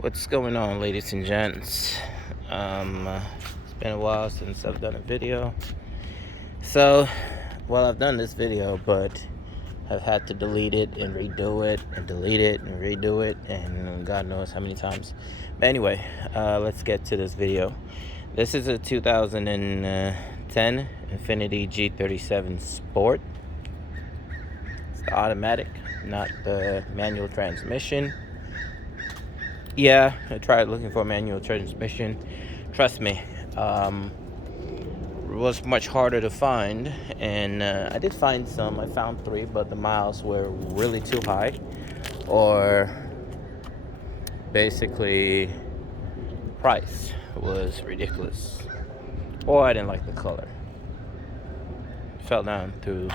What's going on, ladies and gents? It's been a while since I've done a video. So, well, I've done this video, but I've had to delete it and redo it and delete it and redo it, and God knows how many times. But anyway, let's get to this video. This is a 2010 Infiniti G37 Sport. It's the automatic, not the manual transmission. Yeah, I tried looking for a manual transmission. Trust me, it was much harder to find, and I did find some. I found 3, but the miles were really too high, or basically price was ridiculous, or I didn't like the color. Fell down to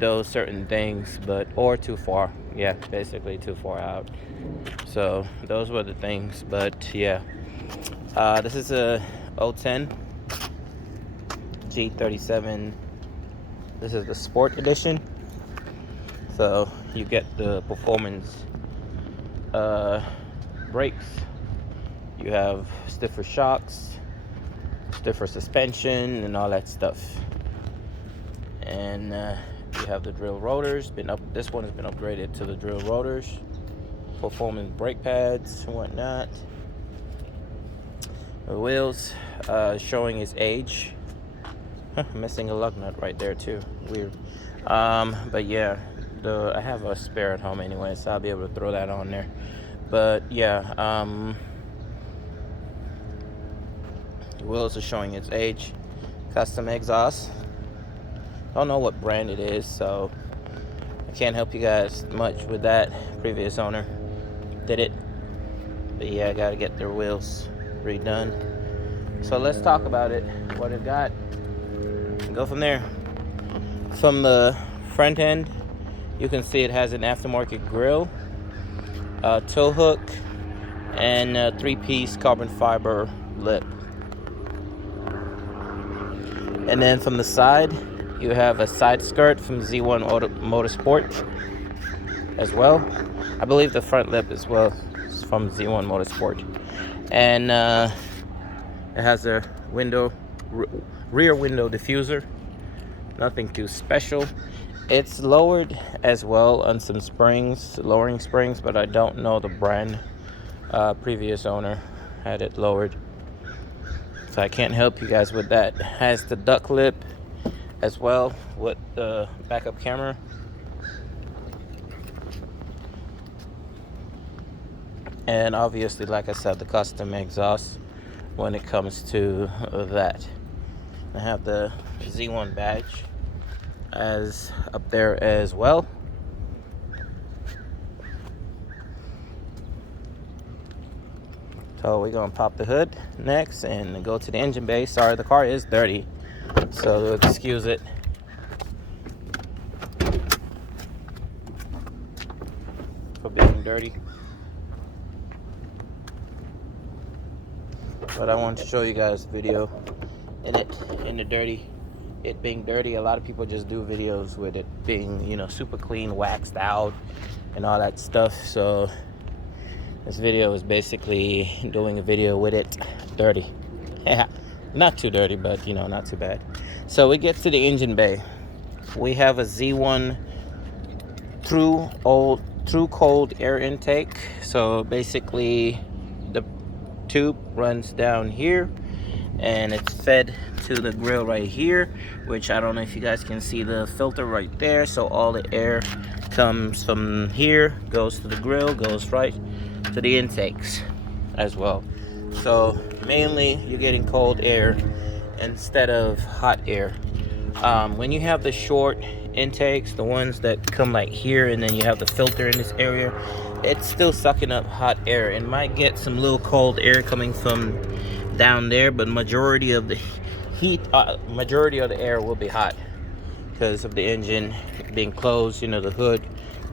those certain things, but or too far. Yeah, basically too far out. So those were the things, but yeah, this is a 010 G37. This is the Sport Edition, so you get the performance brakes, you have stiffer shocks, stiffer suspension, and all that stuff. And you have the drill rotors. This one has been upgraded to the drill rotors, performance brake pads and whatnot. The wheels showing its age. Missing a lug nut right there too. Weird. But yeah, I have a spare at home anyway, so I'll be able to throw that on there. But yeah, the wheels are showing its age. Custom exhaust. Don't know what brand it is, so I can't help you guys much with that. Previous owner did it, but yeah, I gotta get their wheels redone. So let's talk about it, what it got, and go from there. From the front end, you can see it has an aftermarket grille, tow hook, and a 3-piece carbon fiber lip. And then from the side, you have a side skirt from Z1 Motorsport as well. I believe the front lip as well is from Z1 Motorsport. And it has a rear window diffuser. Nothing too special. It's lowered as well on some springs, lowering springs, but I don't know the brand. Previous owner had it lowered, so I can't help you guys with that. It has the duck lip as well with the backup camera. And obviously, like I said, the custom exhaust when it comes to that. I have the Z1 badge as up there as well. So we're gonna pop the hood next and go to the engine bay. Sorry, the car is dirty, so excuse it. For being dirty. But I want to show you guys a video in it being dirty. A lot of people just do videos with it being, super clean, waxed out, and all that stuff. So this video is basically doing a video with it dirty. Yeah, not too dirty, but not too bad. So we get to the engine bay. We have a Z1 true cold air intake. So basically, the tube runs down here, and it's fed to the grill right here, which I don't know if you guys can see the filter right there. So all the air comes from here, goes to the grill, goes right to the intakes as well. So mainly you're getting cold air instead of hot air. When you have the short intakes, the ones that come like here, and then you have the filter in this area, it's still sucking up hot air, and might get some little cold air coming from down there, but majority of the air will be hot because of the engine being closed, the hood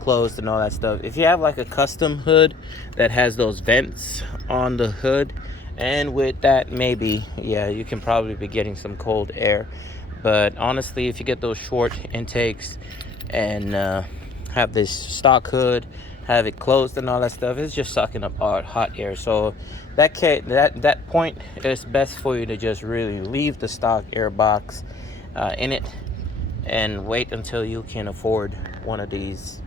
closed and all that stuff. If you have like a custom hood that has those vents on the hood, and with that, maybe, yeah, you can probably be getting some cold air. But honestly, if you get those short intakes and have this stock hood have it closed and all that stuff, it's just sucking up all hot air. So that point, it's best for you to just really leave the stock air box in it and wait until you can afford one of these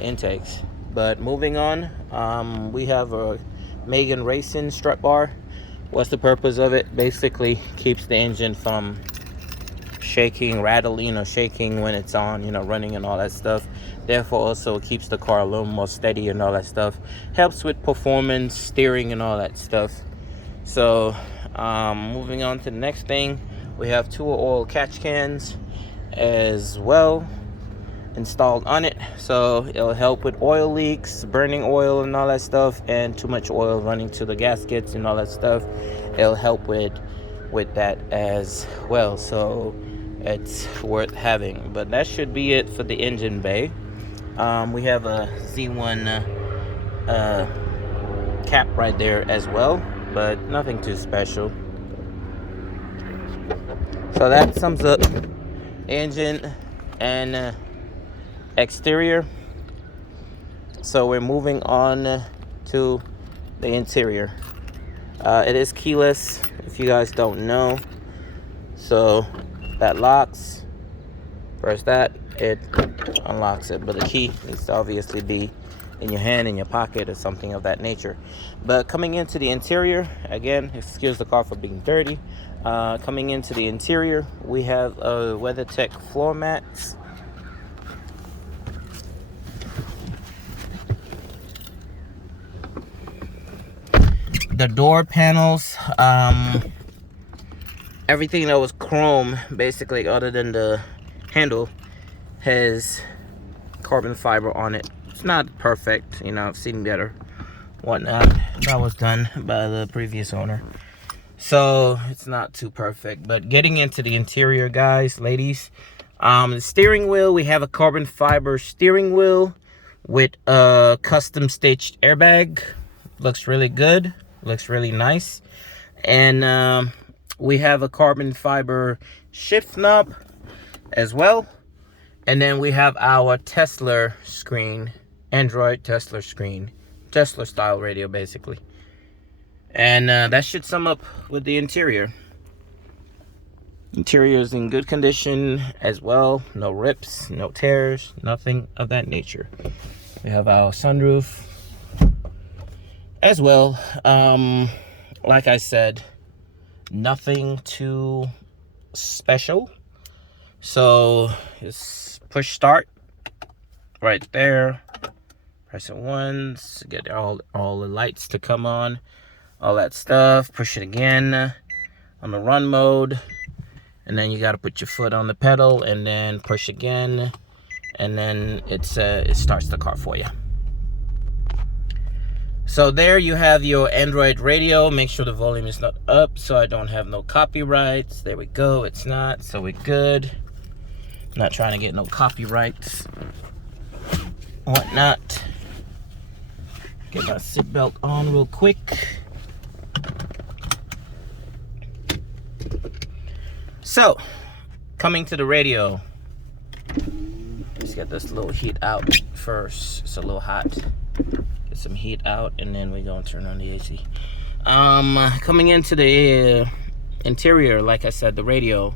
intakes. But moving on, we have a Megan Racing strut bar. What's the purpose of it? Basically keeps the engine from shaking, rattling, or shaking when it's on, running and all that stuff. Therefore also keeps the car a little more steady and all that stuff. Helps with performance, steering and all that stuff. So moving on to the next thing, we have 2 oil catch cans as well installed on it. So it'll help with oil leaks, burning oil and all that stuff, and too much oil running to the gaskets and all that stuff. It'll help with that as well. So it's worth having. But that should be it for the engine bay. We have a Z1 cap right there as well, but nothing too special. So that sums up engine and exterior. So we're moving on to the interior. It is keyless, if you guys don't know. So that locks. Press that, it unlocks it, but the key needs to obviously be in your hand, in your pocket, or something of that nature. But coming into the interior, again, excuse the car for being dirty. Coming into the interior, we have WeatherTech floor mats. The door panels, everything that was chrome, basically, other than the handle, has carbon fiber on it. It's not perfect, I've seen better, whatnot. That was done by the previous owner, so it's not too perfect. But getting into the interior, guys, ladies, the steering wheel, we have a carbon fiber steering wheel with a custom stitched airbag. Looks really good, looks really nice. And we have a carbon fiber shift knob as well. And then we have our Tesla screen, Android Tesla screen, Tesla style radio basically. And that should sum up with the interior. Interior is in good condition as well. No rips, no tears, nothing of that nature. We have our sunroof as well. Like I said, nothing too special. So just push start right there. Press it once, get all the lights to come on, all that stuff. Push it again on the run mode, and then you got to put your foot on the pedal and then push again, and then it starts the car for you. So there you have your Android radio. Make sure the volume is not up so I don't have no copyrights. There we go, it's not, so we're good. Not trying to get no copyrights, whatnot. Get my seatbelt on real quick. So, coming to the radio. Let's get this little heat out first. It's a little hot. Get some heat out, and then we're gonna turn on the AC. Coming into the interior, like I said, the radio.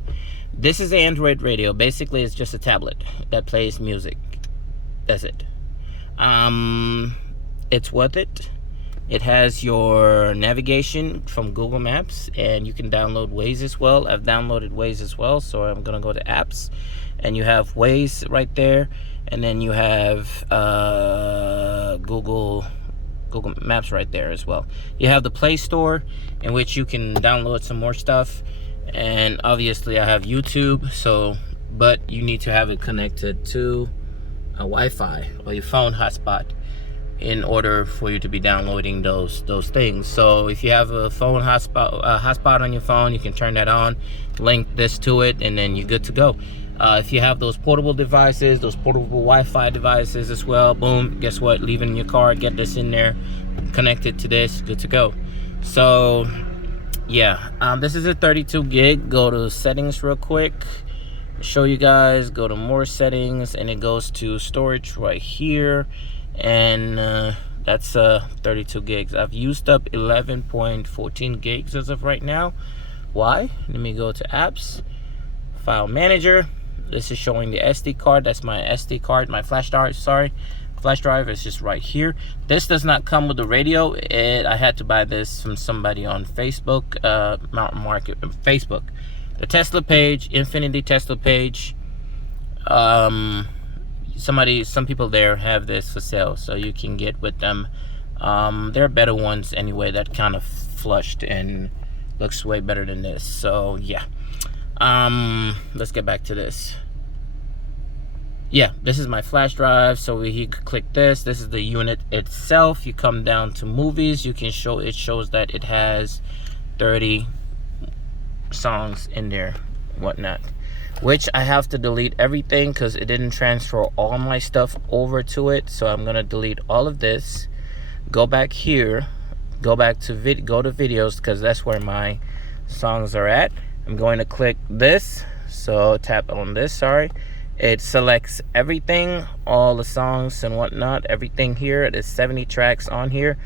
This is the Android radio. Basically, it's just a tablet that plays music. That's it. It's worth it. It has your navigation from Google Maps, and you can download Waze as well. I've downloaded Waze as well, so I'm gonna go to apps, and you have Waze right there, and then you have Google Maps right there as well. You have the Play Store, in which you can download some more stuff. And obviously I have YouTube, but you need to have it connected to a Wi-Fi or your phone hotspot in order for you to be downloading those things. So if you have a phone hotspot on your phone, you can turn that on, link this to it, and then you're good to go. If you have those portable devices, those portable Wi-Fi devices as well, boom, guess what? Leave it in your car, get this in there, connect it to this, good to go. So yeah, this is a 32 gig. Go to settings real quick, show you guys. Go to more settings, and it goes to storage right here, and that's 32 gigs. I've used up 11.14 gigs as of right now. Why? Let me go to apps, file manager. This is showing the SD card. That's my SD card, my flash drive. Sorry, flash drive is just right here. This does not come with the radio. I had to buy this from somebody on Facebook, Mountain Market, Facebook. The Tesla page, Infinity Tesla page. Some people there have this for sale, so you can get with them. There are better ones anyway that kind of flushed and looks way better than this. So yeah, let's get back to this. Yeah, this is my flash drive. So you could click this. This is the unit itself. You come down to movies. You can show, it shows that it has 30 songs in there, whatnot, which I have to delete everything because it didn't transfer all my stuff over to it. So I'm gonna delete all of this, go back here, go back to go to videos, because that's where my songs are at. I'm going to click this, so tap on this. Sorry, it selects everything, all the songs and whatnot, everything here. There's 70 tracks on here,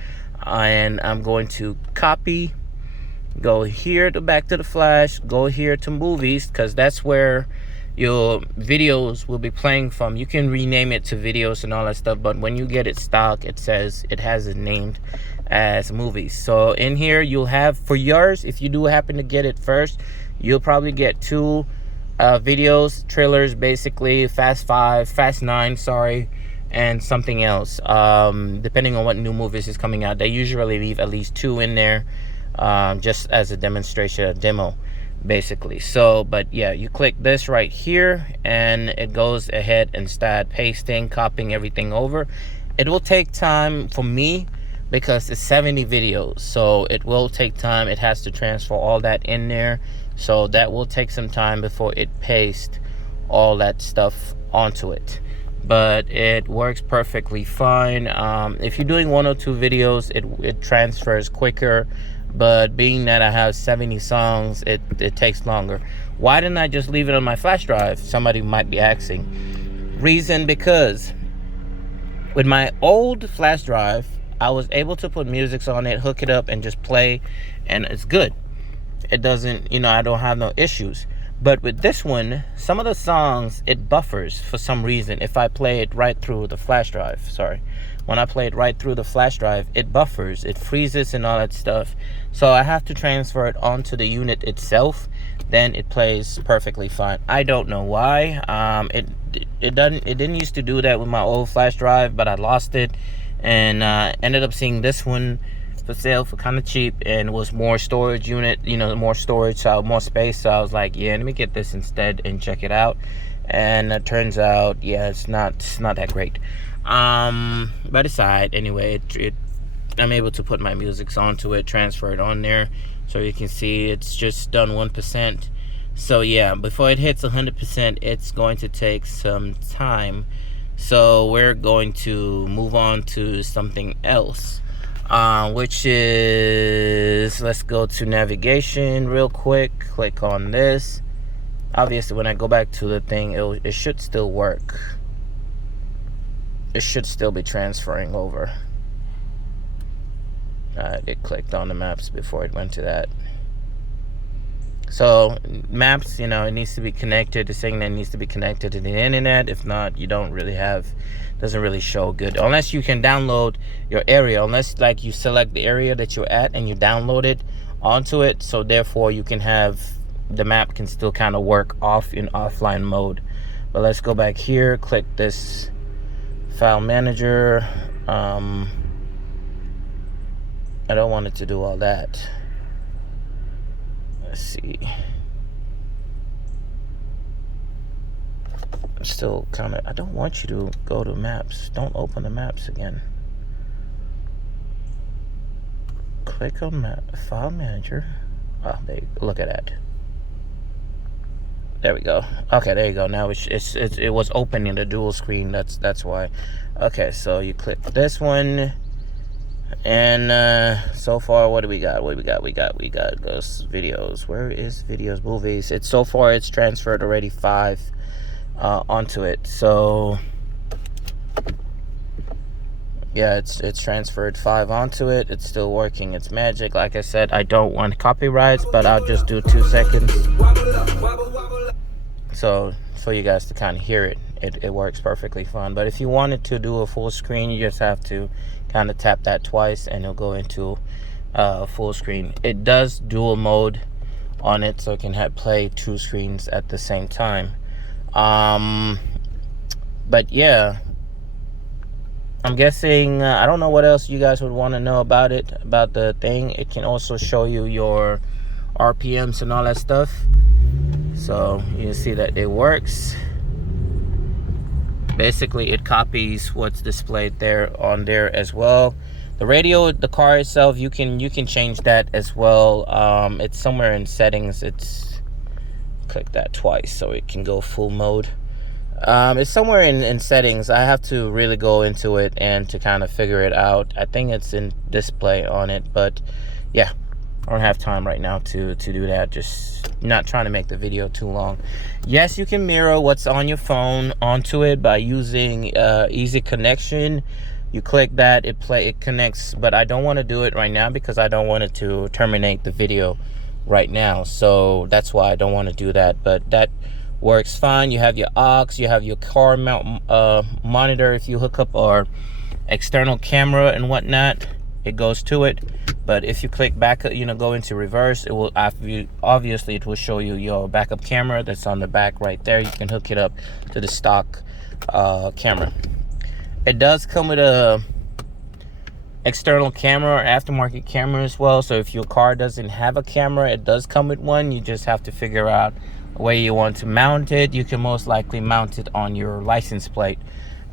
and I'm going to copy, go here to back to the flash, go here to movies, because that's where your videos will be playing from. You can rename it to videos and all that stuff, but when you get it stock, it says it has it named as movies. So in here you'll have, for yours, if you do happen to get it first, you'll probably get 2 videos, trailers, basically Fast 5, Fast 9, sorry, and something else, depending on what new movies is coming out. They usually leave at least 2 in there, just as a demonstration, a demo, basically. So, but yeah, you click this right here and it goes ahead and start pasting, copying everything over. It will take time for me because it's 70 videos, so it will take time. It has to transfer all that in there, so that will take some time before it pastes all that stuff onto it. But it works perfectly fine. If you're doing 1 or 2 videos, it transfers quicker. But being that I have 70 songs, it takes longer. Why didn't I just leave it on my flash drive? Somebody might be asking. Reason, because with my old flash drive, I was able to put music on it, hook it up, and just play, and it's good. It doesn't, I don't have no issues. But with this one, some of the songs, it buffers for some reason. If I play it right through the flash drive, sorry. When I play it right through the flash drive, it buffers, it freezes and all that stuff. So I have to transfer it onto the unit itself. Then it plays perfectly fine. I don't know why. It didn't used to do that with my old flash drive, but I lost it, and ended up seeing this one for sale for kind of cheap, and it was more storage unit, more storage, so more space. So I was like, yeah, let me get this instead and check it out. And it turns out, yeah, it's not that great. But aside, anyway, I'm able to put my music onto it, transfer it on there, so you can see it's just done 1%. So yeah, before it hits 100%, it's going to take some time. So we're going to move on to something else, which is, let's go to navigation real quick. Click on this. Obviously, when I go back to the thing, it should still work. It should still be transferring over. It clicked on the maps before it went to that. So maps, it needs to be connected. The signal needs to be connected to the internet. If not, you don't really doesn't really show good. Unless you can download your area, unless like you select the area that you're at and you download it onto it. So therefore you can have, the map can still kind of work off in offline mode. But let's go back here, click this file manager. I don't want it to do all that. Let's see. I'm still kind of, I don't want you to go to maps. Don't open the maps again. Click on file manager. Oh, look at that. There we go. Okay, there you go. Now it was opening the dual screen. That's why. Okay, so you click this one, and so far, what do we got? We got ghost videos. Where is videos, movies? So far it's transferred already 5 onto it. So yeah, it's transferred 5 onto it. It's still working. It's magic. Like I said, I don't want copyrights, but I'll just do 2 seconds so for you guys to kind of hear it. It works perfectly fine. But if you wanted to do a full screen, you just have to kind of tap that twice and it'll go into full screen. It does dual mode on it, so it can play 2 screens at the same time. But yeah, I'm guessing, I don't know what else you guys would want to know about it, about the thing. It can also show you your RPMs and all that stuff. So you can see that it works. Basically, it copies what's displayed there on there as well. The radio, the car itself, you can change that as well. It's somewhere in settings. Click that twice so it can go full mode. It's somewhere in settings. I have to really go into it and to kind of figure it out. I think it's in display on it, but yeah, I don't have time right now to do that. Just not trying to make the video too long. Yes, you can mirror what's on your phone onto it by using easy connection. You click that, it connects, but I don't want to do it right now because I don't want it to terminate the video right now. So that's why I don't want to do that, but that works fine. You have your aux, you have your car mount monitor if you hook up our external camera and whatnot, it goes to it. But if you click back, go into reverse, it will obviously it will show you your backup camera that's on the back right there. You can hook it up to the stock camera. It does come with a external camera or aftermarket camera as well. So if your car doesn't have a camera, it does come with one. You just have to figure out where you want to mount it. You can most likely mount it on your license plate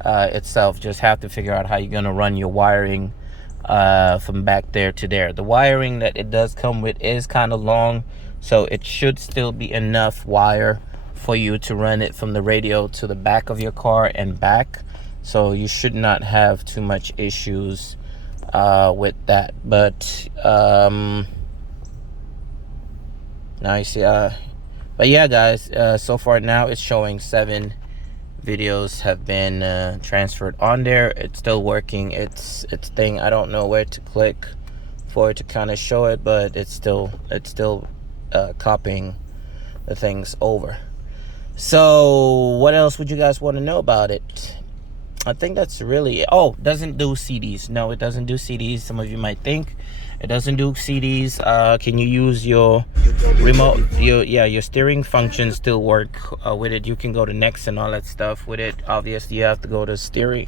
itself. Just have to figure out how you're going to run your wiring from back there to there. The wiring that it does come with is kind of long, so it should still be enough wire for you to run it from the radio to the back of your car and back. So you should not have too much issues with that. But nice. But yeah, guys, so far now it's showing 7 videos have been transferred on there. It's still working its thing. I don't know where to click for it to kind of show it, but it's still copying the things over. So what else would you guys want to know about it? I think that's really it. Oh, doesn't do CDs. No, it doesn't do CDs. Some of you might think it doesn't do CDs. Can you use your remote? Your steering function still work with it. You can go to next and all that stuff with it. Obviously, you have to go to steering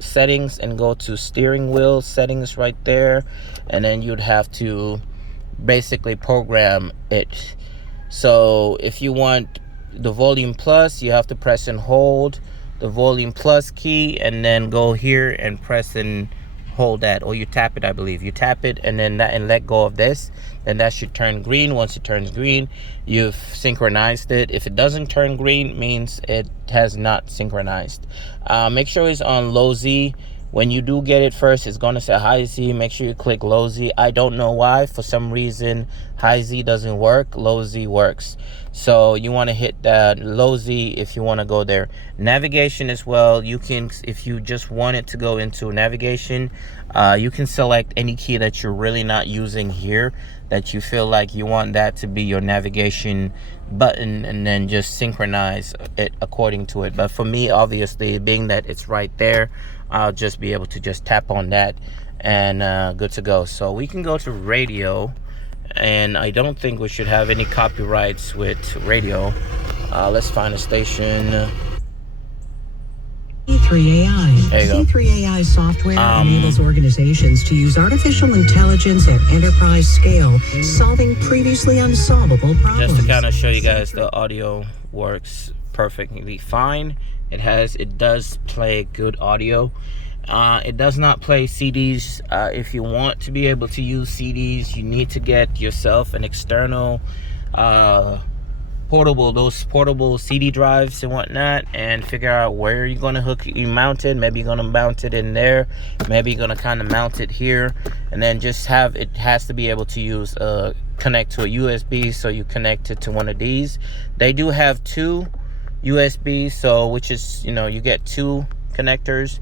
settings and go to steering wheel settings right there, and then you'd have to basically program it. So if you want the volume plus, you have to press and hold the volume plus key and then go here and press and hold that, or you tap it. I believe you tap it and then let go of this, and that should turn green. Once it turns green, you've synchronized it. If it doesn't turn green, means it has not synchronized. Make sure it's on low Z. When you do get it first, it's going to say high Z. Make sure you click low Z. I don't know why. For some reason, high Z doesn't work. Low Z works. So you want to hit that low Z if you want to go there. Navigation as well. You can, if you just want it to go into navigation, you can select any key that you're really not using here, that you feel like you want that to be your navigation button, and then just synchronize it according to it. But for me, obviously, being that it's right there, I'll just be able to just tap on that and good to go. So we can go to radio, and I don't think we should have any copyrights with radio. Let's find a station. C3AI. There you go. C3AI software enables organizations to use artificial intelligence at enterprise scale, solving previously unsolvable problems. Just to kind of show you guys, the audio works perfectly fine. It does play good audio. It does not play CDs. If you want to be able to use CDs, you need to get yourself an external those portable CD drives and whatnot, and figure out where you're going to mount it. Maybe you're going to mount it in there, maybe you're going to kind of mount it here, and then just have it has to be able to use connect to a USB. So you connect it to one of these. They do have 2 USB, so which is, you get 2 connectors.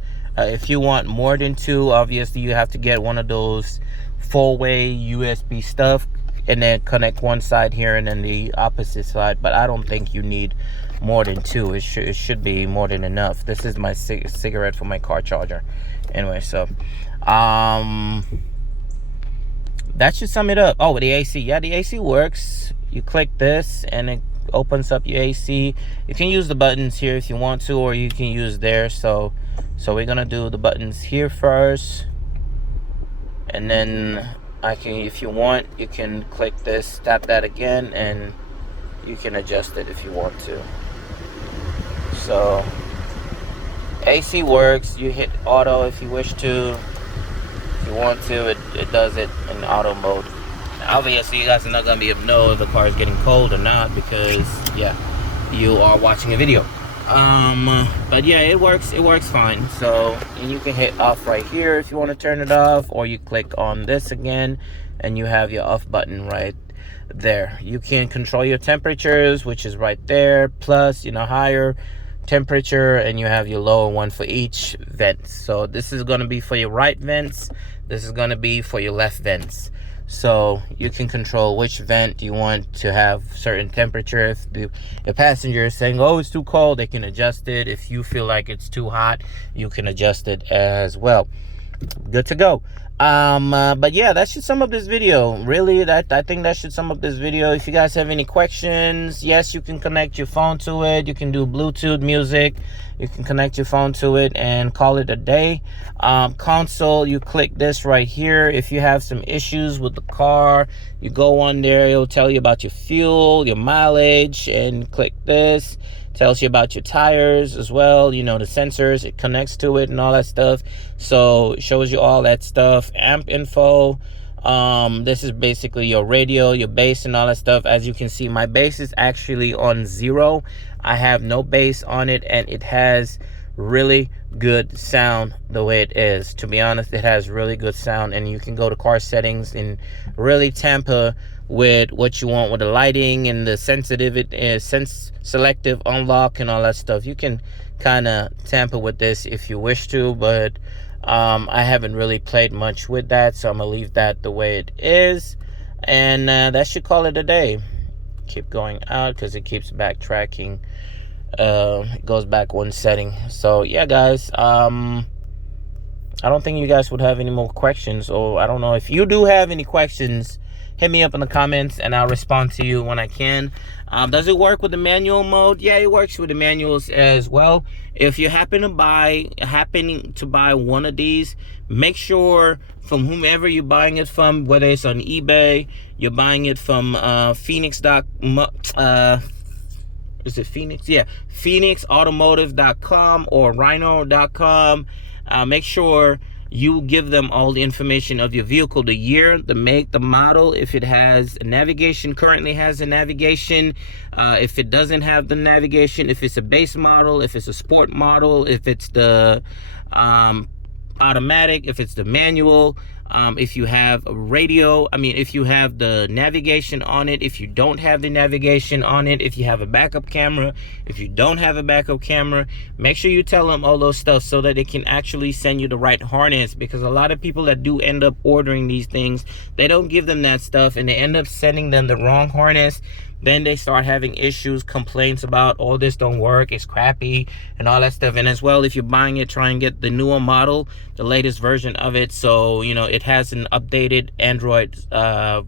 If you want more than 2, obviously you have to get one of those 4-way USB stuff and then connect one side here and then the opposite side. But I don't think you need more than 2. It should be more than enough. This is my cigarette for my car charger. Anyway, so that should sum it up. Oh, the AC. Yeah, the AC works. You click this and it opens up your AC. You can use the buttons here if you want to, or you can use there. So we're gonna do the buttons here first, and then if you want, you can click this, tap that again, and you can adjust it if you want to. So AC works. You hit auto if you wish to. If you want to, it does it in auto mode. Obviously, you guys are not gonna be able to know if the car is getting cold or not, because yeah, you are watching a video. But yeah, it works fine. So, and you can hit off right here if you want to turn it off, or you click on this again and you have your off button right there. You can control your temperatures, which is right there, plus, you know, higher temperature, and you have your lower one for each vent. So this is going to be for your right vents, this is going to be for your left vents. So you can control which vent you want to have certain temperature. If the passenger is saying, oh, it's too cold, they can adjust it. If you feel like it's too hot, you can adjust it as well. Good to go. But yeah, that should sum up this video. Really, I think that should sum up this video. If you guys have any questions, yes, you can connect your phone to it. You can do Bluetooth music. You can connect your phone to it and call it a day. Console, you click this right here. If you have some issues with the car, you go on there. It'll tell you about your fuel, your mileage, and click this. Tells you about your tires as well, you know, the sensors, it connects to it and all that stuff. So it shows you all that stuff. Amp info. This is basically your radio, your bass, and all that stuff. As you can see, my bass is actually on 0. I have no bass on it, and it has really good sound the way it is. To be honest, it has really good sound, and you can go to car settings and really tamper with what you want with the lighting and the selective unlock and all that stuff. You can kind of tamper with this if you wish to, but I haven't really played much with that, so I'm gonna leave that the way it is, and that should call it a day. Keep going out because it keeps backtracking. It goes back one setting. So yeah, guys, I don't think you guys would have any more questions, or I don't know if you do have any questions. Hit me up in the comments and I'll respond to you when I can. Does it work with the manual mode? Yeah, it works with the manuals as well. If you happen to buy one of these, make sure from whomever you're buying it from, whether it's on eBay, you're buying it from is it Phoenix? Yeah, phoenixautomotive.com or rhino.com. Make sure you give them all the information of your vehicle, the year, the make, the model, if it has navigation, currently has a navigation, if it doesn't have the navigation, if it's a base model, if it's a sport model, if it's the automatic, if it's the manual, if you have a radio, if you have the navigation on it, if you don't have the navigation on it, if you have a backup camera, if you don't have a backup camera, make sure you tell them all those stuff so that they can actually send you the right harness, because a lot of people that do end up ordering these things, they don't give them that stuff and they end up sending them the wrong harness. Then they start having issues, complaints about, oh, this don't work, it's crappy, and all that stuff. And as well, if you're buying it, try and get the newer model, the latest version of it. So, you know, it has an updated Android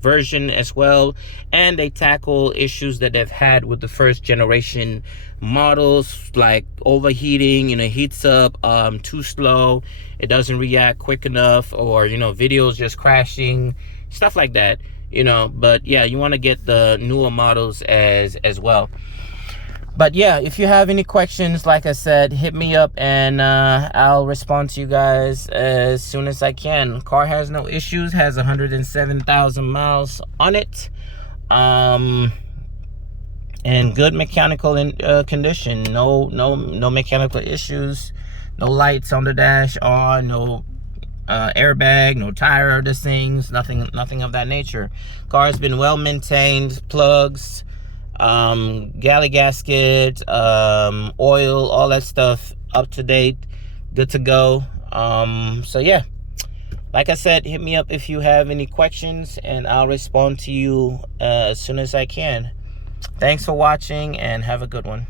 version as well. And they tackle issues that they've had with the first generation models, like overheating, you know, heats up, too slow, it doesn't react quick enough, or, you know, videos just crashing, stuff like that. You know, but yeah, you want to get the newer models as well. But yeah, if you have any questions, like I said, hit me up and I'll respond to you guys as soon as I can. Car has no issues, has 107,000 miles on it, and good mechanical condition. No mechanical issues, no lights on the dash on, no airbag, no tire, this things, nothing of that nature. Car's been well maintained, plugs, galley gasket, oil, all that stuff up to date, good to go. So yeah, like I said, hit me up if you have any questions, and I'll respond to you as soon as I can. Thanks for watching, and have a good one.